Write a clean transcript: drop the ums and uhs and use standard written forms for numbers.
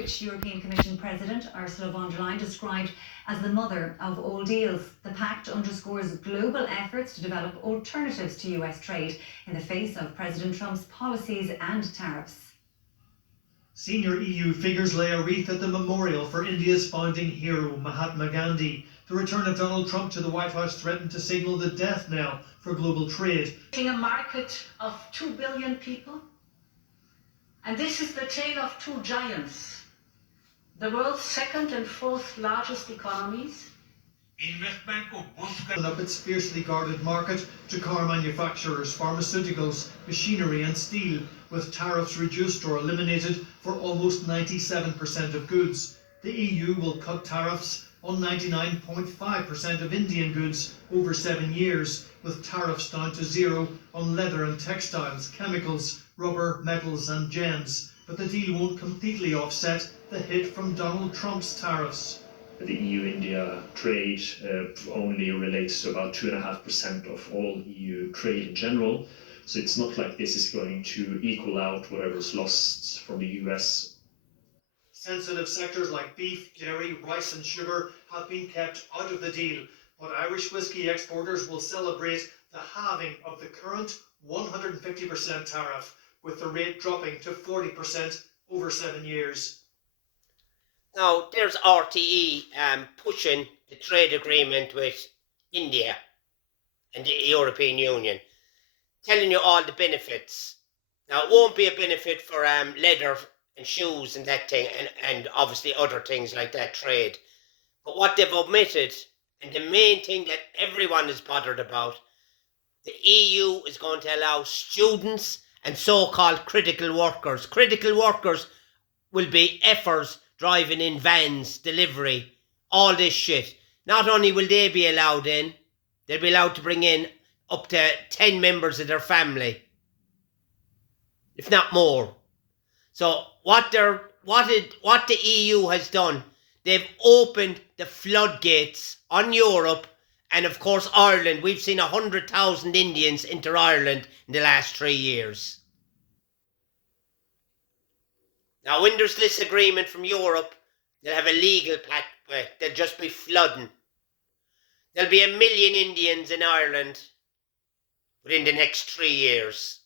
which European Commission President Ursula von der Leyen described as the mother of all deals. The pact underscores global efforts to develop alternatives to US trade in the face of President Trump's policies and tariffs. Senior EU figures lay a wreath at the memorial for India's founding hero, Mahatma Gandhi. The return of Donald Trump to the White House threatened to signal the death knell for global trade. A market of 2 billion people. And this is the tale of two giants, the world's second and fourth largest economies. Open up its fiercely guarded market to car manufacturers, pharmaceuticals, machinery and steel, with tariffs reduced or eliminated for almost 97% of goods. The EU will cut tariffs on 99.5% of Indian goods over 7 years, with tariffs down to zero on leather and textiles, chemicals, rubber, metals and gems. But the deal won't completely offset the hit from Donald Trump's tariffs. The EU-India trade only relates to about 2.5% of all EU trade in general. So it's not like this is going to equal out whatever's lost from the US. Sensitive sectors like beef, dairy, rice and sugar have been kept out of the deal, but Irish whiskey exporters will celebrate the halving of the current 150% tariff, with the rate dropping to 40% over 7 years. Now, there's RTE pushing the trade agreement with India and the European Union, telling you all the benefits. Now, it won't be a benefit for leather and shoes and that thing, and obviously other things like that trade. But what they've omitted, and the main thing that everyone is bothered about, the EU is going to allow students and so-called critical workers. Critical workers will be effers driving in vans, delivery, all this shit. Not only will they be allowed in, they'll be allowed to bring in up to 10 members of their family, if not more. So what the EU has done, they've opened the floodgates on Europe and of course Ireland. We've seen 100,000 Indians enter Ireland in the last 3 years. Now, when there's this agreement from Europe, they'll have a legal pathway. They'll just be flooding. There'll be 1 million Indians in Ireland within the next 3 years.